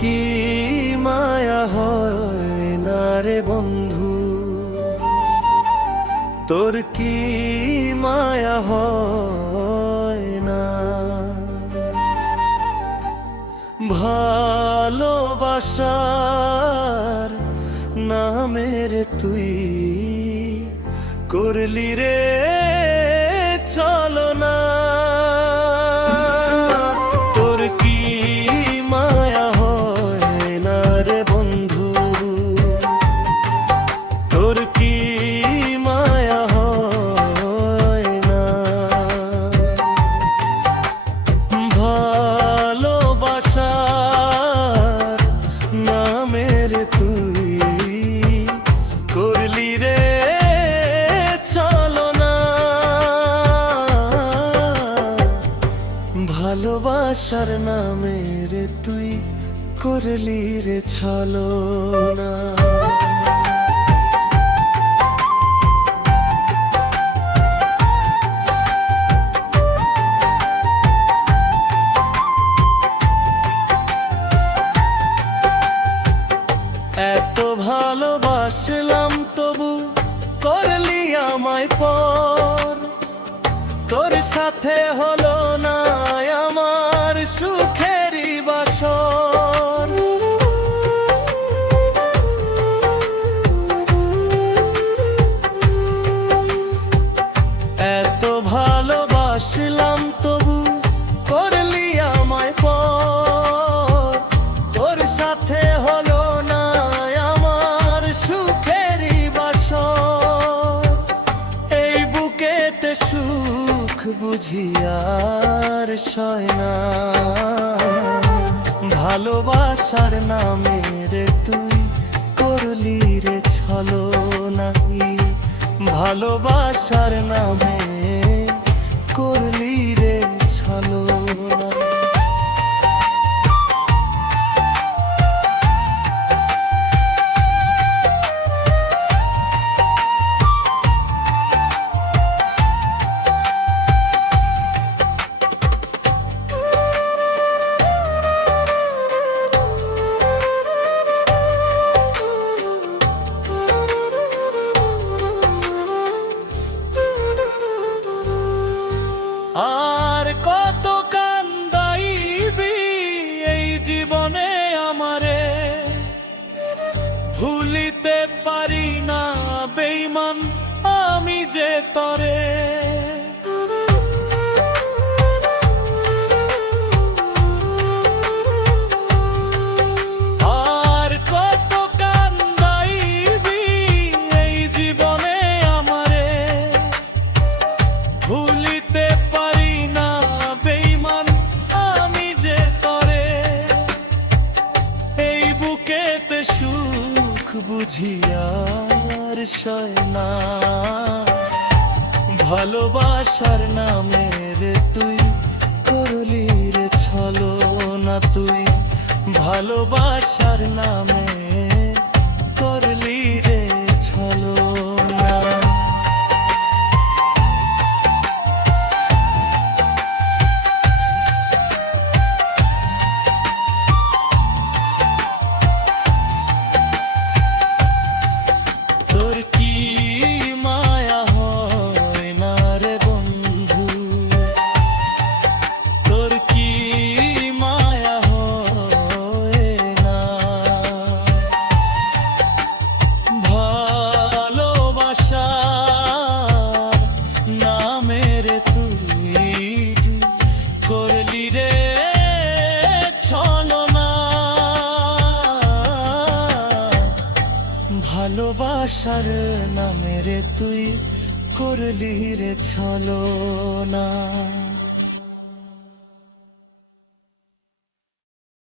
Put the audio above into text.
কি মায়া হয় না রে বন্ধু, তোর কি মায়া হয় না। ভালোবাসার নামের তুই করলি রে ছলনা। তোর কি মায়া হয় না রে বন্ধু, তোর কি মায়া হয় না। ভালোবাসার নামের তুই করলি রে ছলনা। ভালোবাসার নামের তুই করলি রে ছলনা। এত ভালোবাসলাম তবু করলি আমায় পর, তোর সাথে হলো না আমার সুখেরই বাসর। এত ভালোবাসলাম তবু করলি আমায় পর, তোর সাথে হলো না আমার সুখেরই বাসর। এই বুকেতে সুখ বুঝি আর সয় না, ভালোবাসার নামের তুই করলি রে ছলনা। ভালোবাসার নামে করলি রে ছলনা। আর কত কান্দাইবি এই জীবনে আমারে, ভুলিতে পারি না বেঈমান আমি যে তরে। আর কত কান্দাইবি এই জীবনে আমারে, ভুলিতে পারি না বেঈমান আমি যে তরে। এই বুকেতে সুখ বুঝি আর সয় না, ভালোবাসার নামের তুই করলি রে ছলনা। তুই ভালোবাসার নামে করলি রে ছলনা। তোর কি মায়া হয় না রে বন্ধু, তোর কি মায়া হয় না। ভালোবাসার নামের তুই করলি রে ছলনা। ভালোবাসার নামের তুই করলি রে ছলনা।